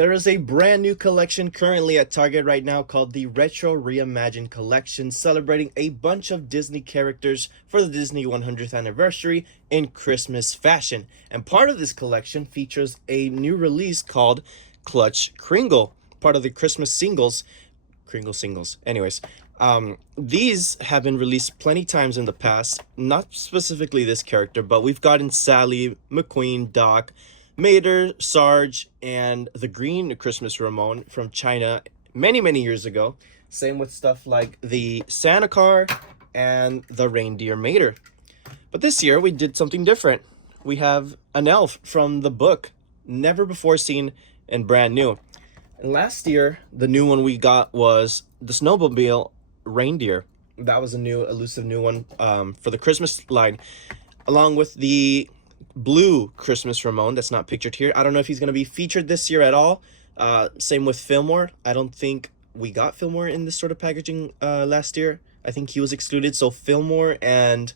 There is a brand new collection currently at Target right now called the Retro Reimagined Collection, celebrating a bunch of Disney characters for the Disney 100th anniversary in Christmas fashion. And part of this collection features a new release called Clutch Kringle, part of the Christmas singles. Kringle singles. Anyways, these have been released plenty times in the past, not specifically this character, but we've gotten Sally, McQueen, Doc, Mater, Sarge, and the green Christmas Ramon from China many years ago. Same with stuff like the Santa car and the reindeer Mater. But this year we did something different. We have an elf from the book, never before seen and brand new. And last year, the new one we got was the snowmobile reindeer. That was a new elusive new one for the Christmas line, along with the blue Christmas Ramon that's not pictured here. I don't know if he's going to be featured this year at all. Same with Fillmore. I don't think we got Fillmore in this sort of packaging last year. I think he was excluded. So Fillmore and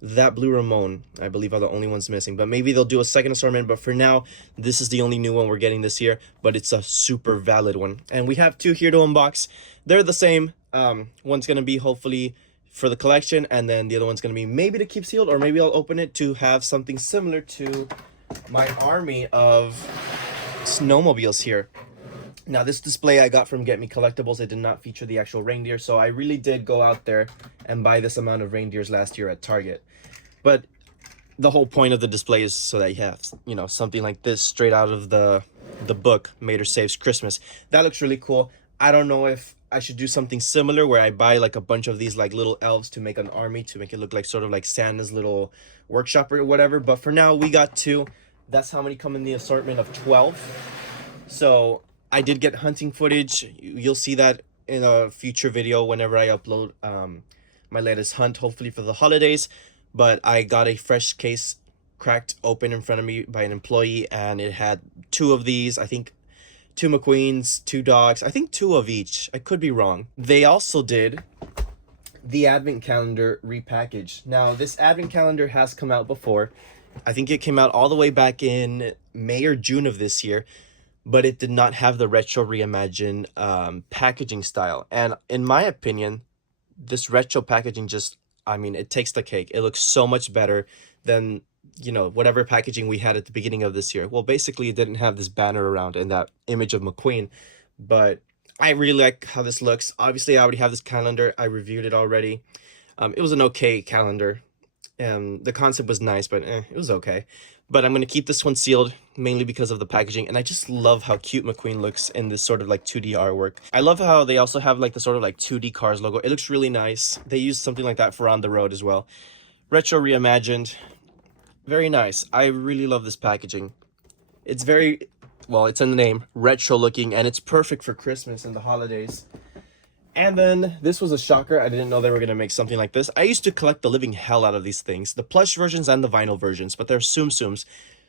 that blue Ramon, I believe, are the only ones missing. But maybe they'll do a second assortment. But for now, this is the only new one we're getting this year. But it's a super valid one. And we have two here to unbox. They're the same. One's going to be hopefully for the collection, and then the other one's going to be maybe to keep sealed, or maybe I'll open it to have something similar to my army of snowmobiles here. Now, this display I got from Get Me Collectibles. It did not feature the actual reindeer, so I really did go out there and buy this amount of reindeers last year at Target. But the whole point of the display is so that you have, you know, something like this straight out of the book, Mater Saves Christmas. That looks really cool. I don't know if I should do something similar where I buy like a bunch of these like little elves to make an army, to make it look like sort of like Santa's little workshop or whatever. But for now, we got two. That's how many come in the assortment of 12. So I did get hunting footage. You'll see that in a future video whenever I upload my latest hunt, hopefully for the holidays. But I got a fresh case cracked open in front of me by an employee, and it had two of these. I think 2 McQueens, 2 dogs, I think 2 of each. I could be wrong. They also did the advent calendar repackage. Now, this advent calendar has come out before. I think it came out all the way back in May or June of this year, but it did not have the retro reimagined packaging style. And in my opinion, this retro packaging just, I mean, it takes the cake. It looks so much better than, you know, whatever packaging we had at the beginning of this year. Well, basically it didn't have this banner around and that image of McQueen, but I really like how this looks. Obviously I already have this calendar. I reviewed it already. It was an okay calendar. The concept was nice, but it was okay. But I'm going to keep this one sealed mainly because of the packaging. And I just love how cute McQueen looks in this sort of like 2D artwork. I love how they also have like the sort of like 2D Cars logo. It looks really nice. They used something like that for On the Road as well. Retro reimagined. Very nice. I really love this packaging. It's very, well, it's in the name, retro looking, and it's perfect for Christmas and the holidays. And then this was a shocker. I didn't know they were going to make something like this. I used to collect the living hell out of these things, the plush versions and the vinyl versions, but they're Tsum Tsums.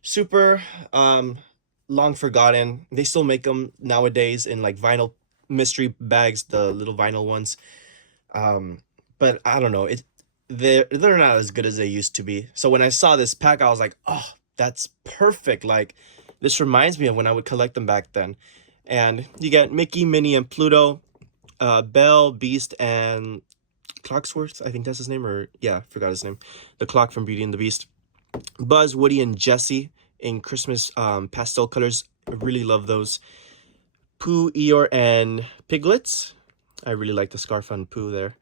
Super long forgotten. They still make them nowadays in like vinyl mystery bags, the little vinyl ones. But I don't know. They're not as good as they used to be. So when I saw this pack, I was like, oh, that's perfect. Like, this reminds me of when I would collect them back then. And you get Mickey, Minnie, and Pluto, Belle, Beast, and Clocksworth. I think that's his name, or yeah, I forgot his name. The clock from Beauty and the Beast. Buzz, Woody, and Jessie in Christmas pastel colors. I really love those. Pooh, Eeyore, and Piglets. I really like the scarf on Pooh there.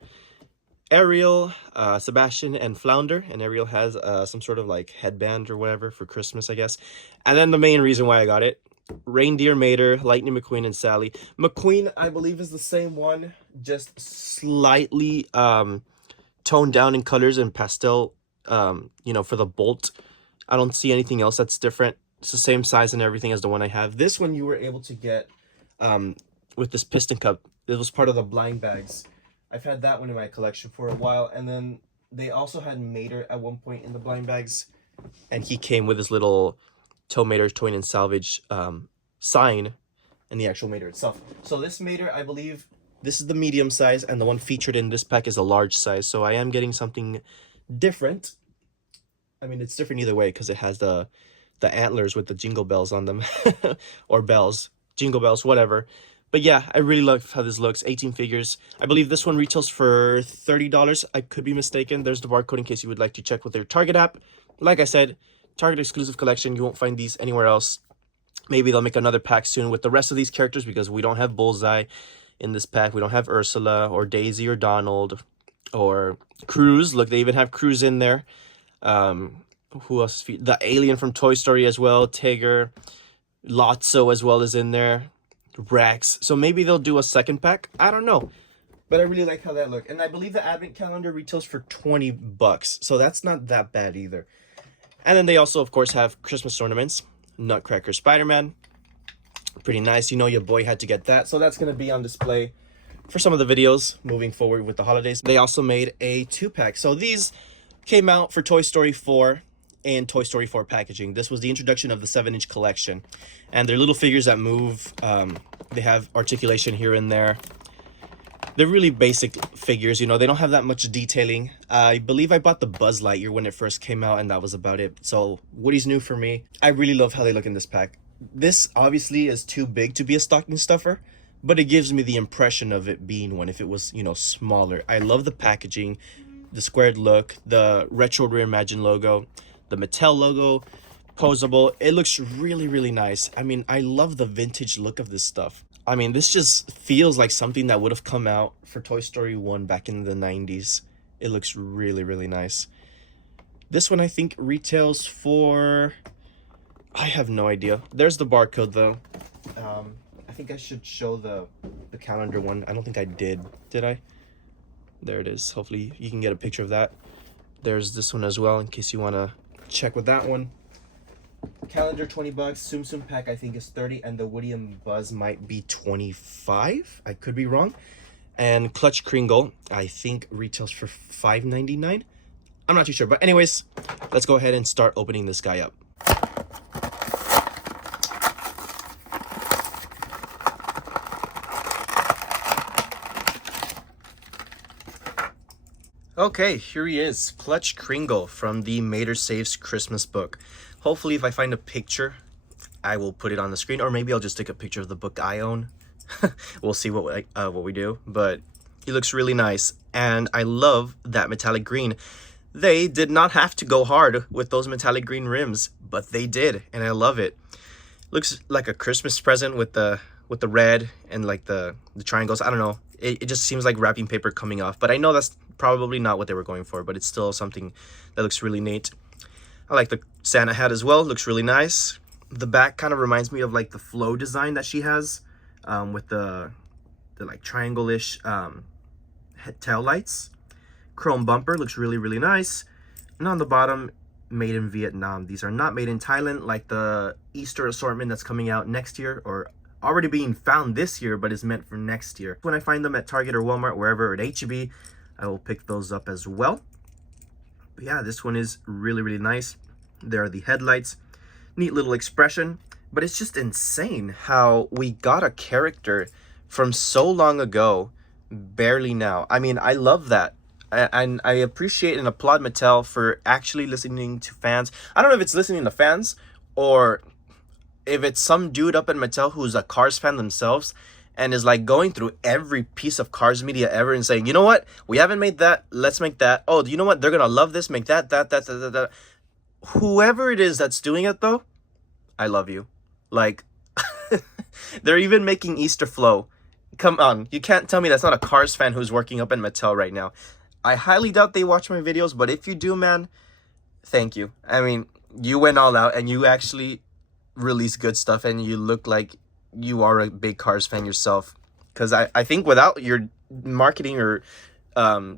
Ariel, Sebastian, and Flounder. And Ariel has some sort of like headband or whatever for Christmas, I guess. And then the main reason why I got it, Reindeer Mater, Lightning McQueen, and Sally. McQueen, I believe, is the same one, just slightly toned down in colors and pastel, you know, for the bolt. I don't see anything else that's different. It's the same size and everything as the one I have. This one you were able to get with this Piston Cup. It was part of the blind bags. I've had that one in my collection for a while, and then they also had Mater at one point in the blind bags, and he came with his little Tow Mater Toy and Salvage sign and the actual Mater itself. So this Mater, I believe, this is the medium size, and the one featured in this pack is a large size, so I am getting something different. I mean, it's different either way because it has the antlers with the jingle bells on them, or bells. Jingle Bells, whatever. But yeah, I really love how this looks. 18 figures. I believe this one retails for $30. I could be mistaken. There's the barcode in case you would like to check with their Target app. Like I said, Target exclusive collection. You won't find these anywhere else. Maybe they'll make another pack soon with the rest of these characters, because we don't have Bullseye in this pack. We don't have Ursula or Daisy or Donald or Cruz. Look, they even have Cruz in there. Who else? The alien from Toy Story as well. Tigger. Lotso as well is in there. Rex. So maybe they'll do a second pack. I don't know. But I really like how that look. And I believe the advent calendar retails for $20. So that's not that bad either. And then they also, of course, have Christmas ornaments. Nutcracker Spider-Man. Pretty nice. You know your boy had to get that. So that's going to be on display for some of the videos moving forward with the holidays. They also made a 2-pack. So these came out for Toy Story 4 and Toy Story 4 packaging. This was the introduction of the 7-inch collection. And they're little figures that move. They have articulation here and there. They're really basic figures, you know. They don't have that much detailing. I believe I bought the Buzz Lightyear when it first came out, and that was about it. So Woody's new for me. I really love how they look in this pack. This obviously is too big to be a stocking stuffer, but it gives me the impression of it being one if it was, you know, smaller. I love the packaging, the squared look, the retro Reimagined logo, the Mattel logo, posable. It looks really, really nice. I mean, I love the vintage look of this stuff. I mean, this just feels like something that would have come out for Toy Story 1 back in the 90s. It looks really, really nice. This one, I think, retails for... I have no idea. There's the barcode, though. I think I should show the calendar one. I don't think I did. Did I? There it is. Hopefully, you can get a picture of that. There's this one as well, in case you want to check with that one. Calendar $20, Tsum Tsum pack I think is $30, and the Woody and Buzz might be $25. I could be wrong. And Clutch Kringle I think retails for $5.99. I'm not too sure, but anyways, let's go ahead and start opening this guy up. Okay, here he is, Clutch Kringle from the Mater Saves Christmas book. Hopefully, if I find a picture, I will put it on the screen, or maybe I'll just take a picture of the book I own. We'll see what we do, but he looks really nice, and I love that metallic green. They did not have to go hard with those metallic green rims, but they did, and I love it. Looks like a Christmas present with the red and like the triangles. I don't know. It just seems like wrapping paper coming off, but I know that's probably not what they were going for, but it's still something that looks really neat. I like the Santa hat as well. Looks really nice. The back kind of reminds me of like the flow design that she has, with the like triangle-ish tail lights. Chrome bumper looks really, really nice. And on the bottom, made in Vietnam. These are not made in Thailand like the Easter assortment that's coming out next year, or already being found this year, but is meant for next year. When I find them at Target or Walmart, wherever, at H-E-B, I will pick those up as well. But yeah, this one is really, really nice. There are the headlights. Neat little expression. But it's just insane how we got a character from so long ago, barely now. I mean, I love that. And I appreciate and applaud Mattel for actually listening to fans. I don't know if it's listening to fans, or if it's some dude up in Mattel who's a Cars fan themselves and is like going through every piece of Cars media ever and saying, you know what, we haven't made that, let's make that. Oh, you know what, they're gonna love this, make that. Whoever it is that's doing it though, I love you. Like, they're even making Easter Flow. Come on, you can't tell me that's not a Cars fan who's working up in Mattel right now. I highly doubt they watch my videos, but if you do, man, thank you. I mean, you went all out and you actually release good stuff, and you look like you are a big Cars fan yourself. Because I think without your marketing or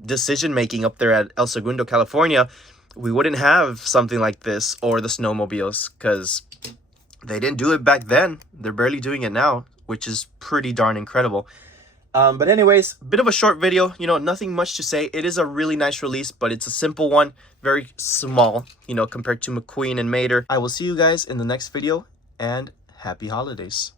decision making up there at El Segundo, California, we wouldn't have something like this or the snowmobiles, because they didn't do it back then. They're barely doing it now, which is pretty darn incredible. But anyways, bit of a short video, you know, nothing much to say. It is a really nice release, but it's a simple one, very small, you know, compared to McQueen and Mater. I will see you guys in the next video, and happy holidays.